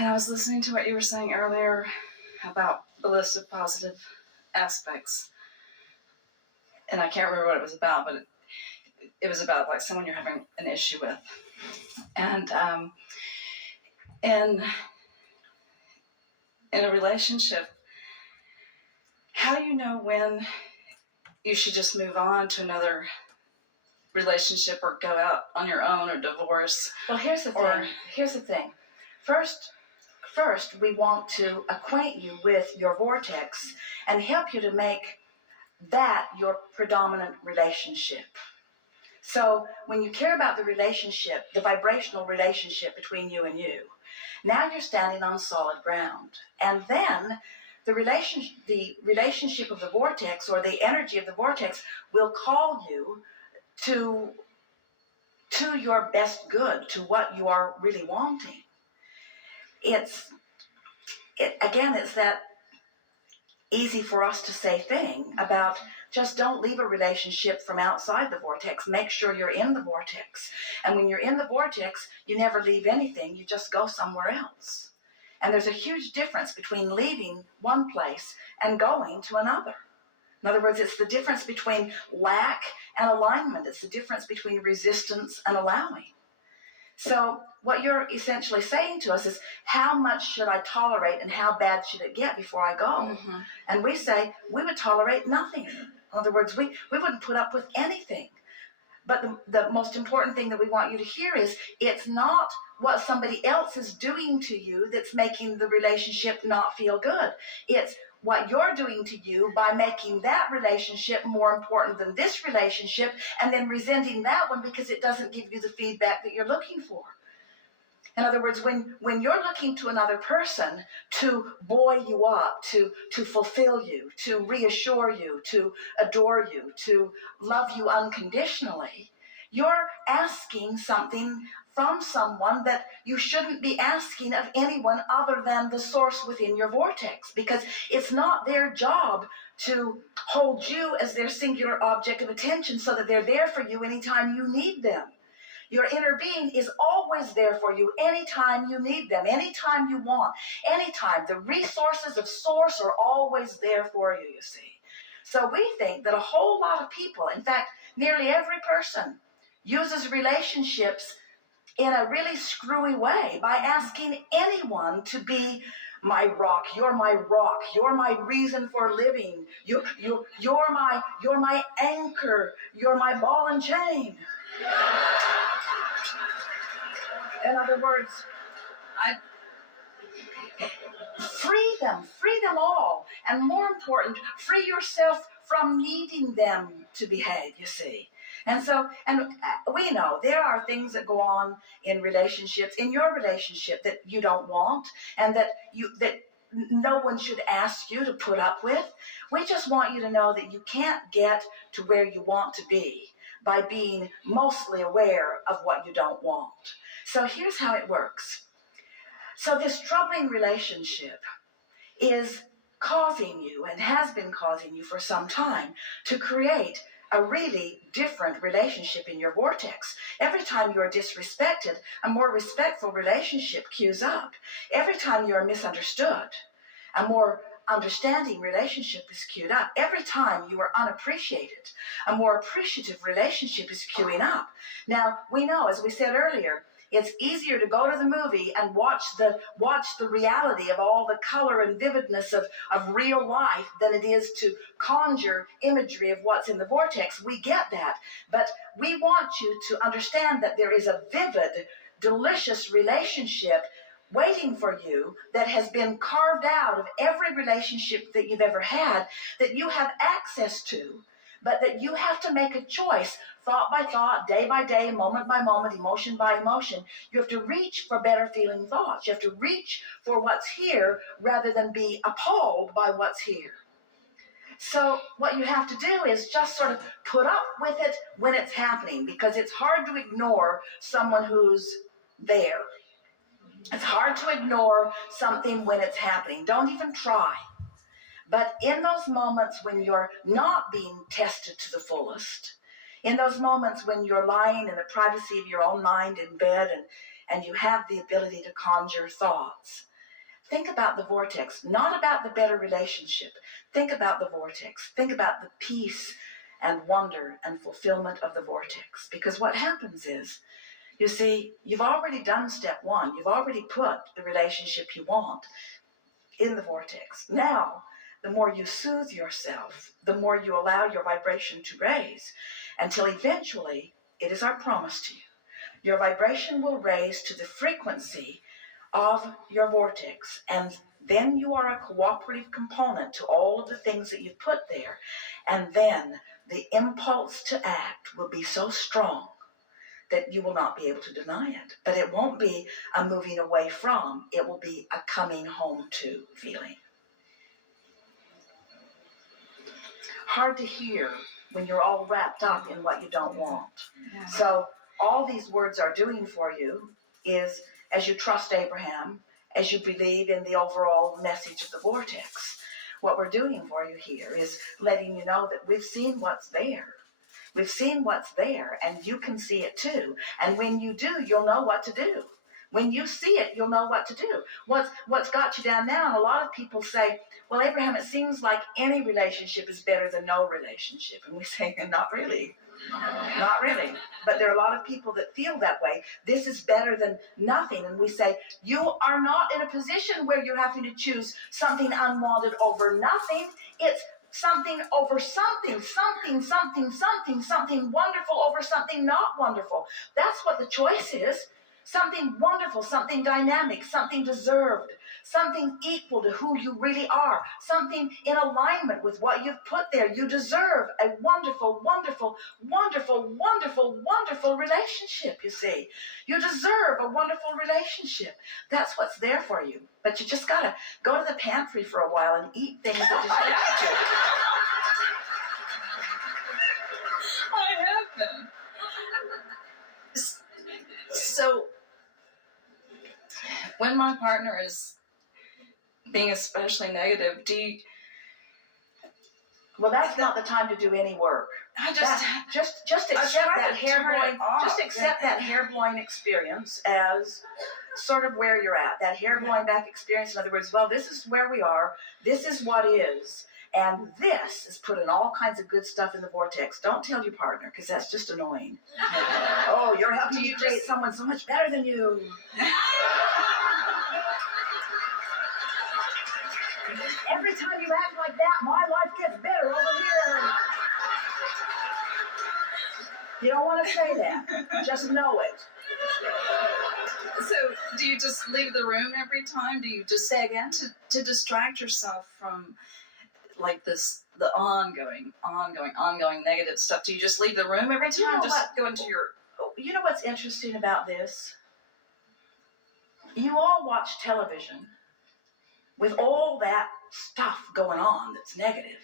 And I was listening to what you were saying earlier about the list of positive aspects. And I can't remember what it was about, but it was about like someone you're having an issue with. And in a relationship, how do you know when you should just move on to another relationship or go out on your own or divorce? Well, here's the thing. First, we want to acquaint you with your vortex and help you to make that your predominant relationship. So when you care about the relationship, the vibrational relationship between you and you, now you're standing on solid ground. And then the relationship of the vortex, or the energy of the vortex, will call you to your best good, to what you are really wanting. It's that easy for us to say thing about just don't leave a relationship from outside the vortex. Make sure you're in the vortex. And when you're in the vortex, you never leave anything. You just go somewhere else. And there's a huge difference between leaving one place and going to another. In other words, it's the difference between lack and alignment. It's the difference between resistance and allowing. So what you're essentially saying to us is, how much should I tolerate and how bad should it get before I go? Mm-hmm. And we say, we would tolerate nothing. In other words, we wouldn't put up with anything. But the most important thing that we want you to hear is, it's not what somebody else is doing to you that's making the relationship not feel good. It's what you're doing to you by making that relationship more important than this relationship, and then resenting that one because it doesn't give you the feedback that you're looking for. In other words, when you're looking to another person to buoy you up, to fulfill you, to reassure you, to adore you, to love you unconditionally, you're asking something from someone that you shouldn't be asking of anyone other than the source within your vortex, because it's not their job to hold you as their singular object of attention so that they're there for you anytime you need them. Your inner being is always there for you anytime you need them, anytime you want, anytime. The resources of source are always there for you, you see. So we think that a whole lot of people, in fact, nearly every person, uses relationships in a really screwy way by asking anyone to be my rock, you're my reason for living, you're my anchor, you're my ball and chain. In other words, free them all, and more important, free yourself from needing them to behave, you see. And we know there are things that go on in relationships, in your relationship, that you don't want, and that no one should ask you to put up with. We just want you to know that you can't get to where you want to be by being mostly aware of what you don't want. So here's how it works. So this troubling relationship is causing you, and has been causing you for some time, to create a really different relationship in your vortex. Every time you are disrespected, a more respectful relationship cues up. Every time you are misunderstood, a more understanding relationship is queued up. Every time you are unappreciated, a more appreciative relationship is queuing up. Now, we know, as we said earlier, it's easier to go to the movie and watch the reality of all the color and vividness of real life than it is to conjure imagery of what's in the vortex. We get that. But we want you to understand that there is a vivid, delicious relationship waiting for you that has been carved out of every relationship that you've ever had, that you have access to, but that you have to make a choice, thought by thought, day by day, moment by moment, emotion by emotion. You have to reach for better feeling thoughts. You have to reach for what's here rather than be appalled by what's here. So what you have to do is just sort of put up with it when it's happening, because it's hard to ignore someone who's there. It's hard to ignore something when it's happening. Don't even try. But in those moments when you're not being tested to the fullest, in those moments when you're lying in the privacy of your own mind in bed and you have the ability to conjure thoughts, think about the vortex, not about the better relationship. Think about the vortex. Think about the peace and wonder and fulfillment of the vortex. Because what happens is, you see, you've already done step one. You've already put the relationship you want in the vortex. Now, the more you soothe yourself, the more you allow your vibration to raise, until eventually, it is our promise to you, your vibration will raise to the frequency of your vortex, and then you are a cooperative component to all of the things that you put there, and then the impulse to act will be so strong that you will not be able to deny it. But it won't be a moving away from, it will be a coming home to feeling. Hard to hear when you're all wrapped up in what you don't want. Yeah. So all these words are doing for you is, as you trust Abraham, as you believe in the overall message of the vortex, what we're doing for you here is letting you know that we've seen what's there. We've seen what's there, and you can see it too. And when you do, you'll know what to do. When you see it, you'll know what to do. What's got you down now, and a lot of people say, well, Abraham, it seems like any relationship is better than no relationship. And we say, not really. Not really. But there are a lot of people that feel that way. This is better than nothing. And we say, you are not in a position where you're having to choose something unwanted over nothing. It's something over something, something wonderful over something not wonderful. That's what the choice is. Something wonderful, something dynamic, something deserved, something equal to who you really are, something in alignment with what you've put there. You deserve a wonderful, wonderful, wonderful, wonderful, wonderful relationship, you see. You deserve a wonderful relationship. That's what's there for you. But you just got to go to the pantry for a while and eat things that distract you. I have been. So, when my partner is being especially negative, Well, that's not the time to do any work. Just accept that hair blowing. Just accept that hair blowing experience as sort of where you're at. That hair blowing back experience. In other words, well, this is where we are. This is what is. And this is putting all kinds of good stuff in the vortex. Don't tell your partner, because that's just annoying. Oh, you're helping me create someone so much better than you. Every time you act like that, my life gets better over here. You don't want to say that. Just know it. So, do you just leave the room every time? Do you just Say again? to distract yourself from like this, the ongoing negative stuff? Do you just leave the room every time? You know just what? go into your... You know what's interesting about this? You all watch television with all that stuff going on that's negative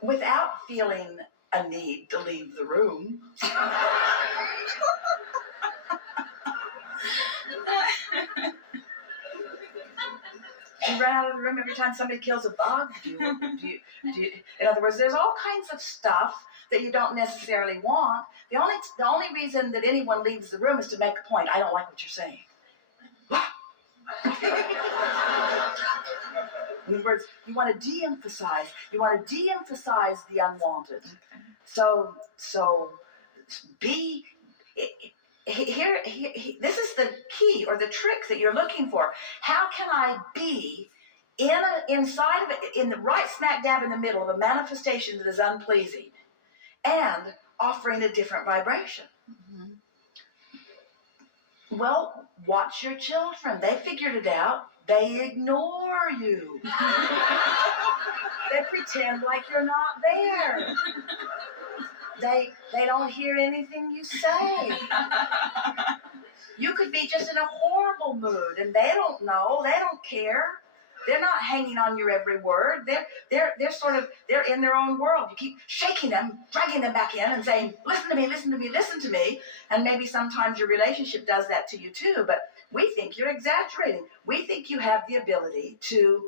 without feeling a need to leave the room. You run out of the room every time somebody kills a bug? Do you, in other words, there's all kinds of stuff that you don't necessarily want. The only reason that anyone leaves the room is to make a point. I don't like what you're saying. In other words, you want to de-emphasize. You want to de-emphasize the unwanted. So be... Here, this is the key or the trick that you're looking for. How can I be inside of it, in the right smack dab in the middle of a manifestation that is unpleasing, and offering a different vibration? Mm-hmm. Well, watch your children. They figured it out. They ignore you. They pretend like you're not there. They don't hear anything you say. You could be just in a horrible mood, and they don't know. They don't care. They're not hanging on your every word. They're in their own world. You keep shaking them, dragging them back in, and saying, "Listen to me, listen to me, listen to me." And maybe sometimes your relationship does that to you too. But we think you're exaggerating. We think you have the ability to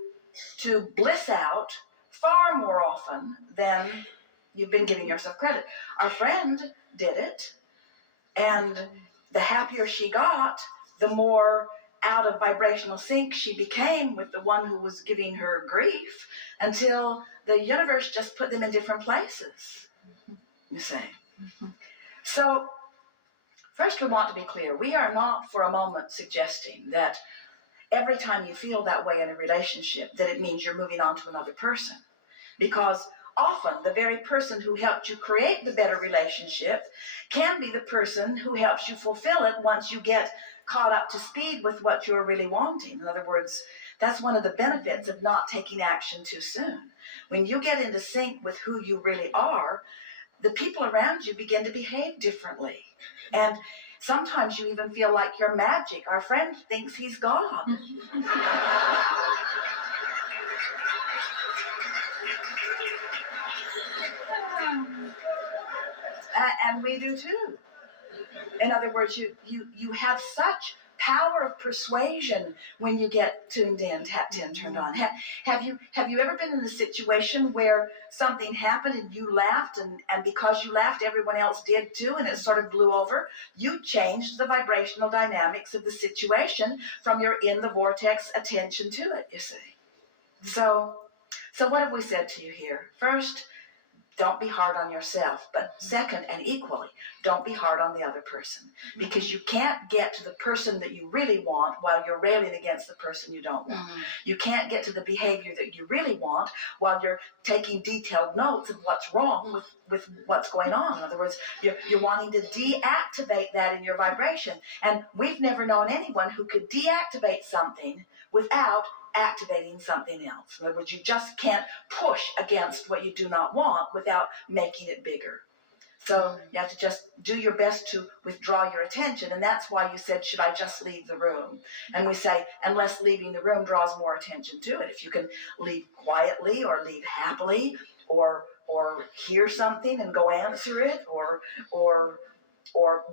bliss out far more often than you've been giving yourself credit. Our friend did it, and the happier she got, the more out of vibrational sync she became with the one who was giving her grief, until the universe just put them in different places, you see. So first, we want to be clear. We are not for a moment suggesting that every time you feel that way in a relationship that it means you're moving on to another person, because often the very person who helped you create the better relationship can be the person who helps you fulfill it once you get caught up to speed with what you're really wanting. In other words, that's one of the benefits of not taking action too soon. When you get into sync with who you really are, the people around you begin to behave differently. And sometimes you even feel like you're magic. Our friend thinks he's God. And we do too. In other words, you have such power of persuasion when you get tuned in, tapped in, turned on. Have you ever been in a situation where something happened and you laughed, and because you laughed, everyone else did too, and it sort of blew over? You changed the vibrational dynamics of the situation from your in the vortex attention to it, you see. So what have we said to you here? First, don't be hard on yourself. But second, and equally, don't be hard on the other person. Because you can't get to the person that you really want while you're railing against the person you don't want. You can't get to the behavior that you really want while you're taking detailed notes of what's wrong with what's going on. In other words, you're wanting to deactivate that in your vibration. And we've never known anyone who could deactivate something without activating something else. In other words, you just can't push against what you do not want without making it bigger. So you have to just do your best to withdraw your attention, and that's why you said, should I just leave the room? And we say, unless leaving the room draws more attention to it. If you can leave quietly or leave happily or hear something and go answer it or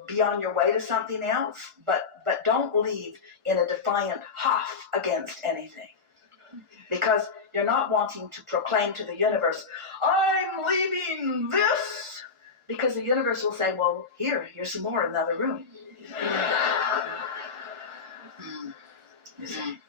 be on your way to something else, but don't leave in a defiant huff against anything. Because you're not wanting to proclaim to the universe, I'm leaving this, because the universe will say, well, here's some more in another room. You see?